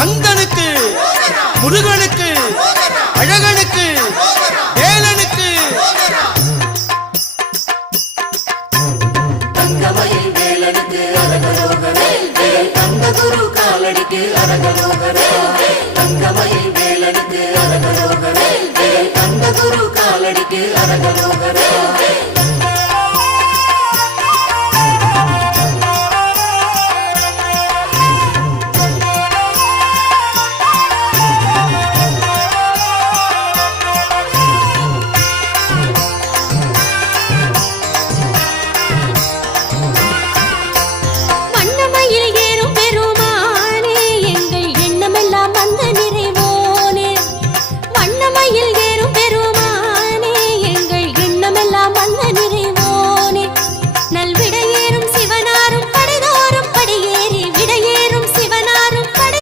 கந்தனுக்கு, முருகனுக்கு, அழகனுக்கு, வேலனுக்கு. தங்கமயில் வேலனுக்கு அரகரோகரே, தந்த குரு காலடிக்கு அரகரோகரே. தங்கமயில் வேலனுக்கு அரகரோகரே, தந்த குரு காலடிக்கு அரகரோகரே.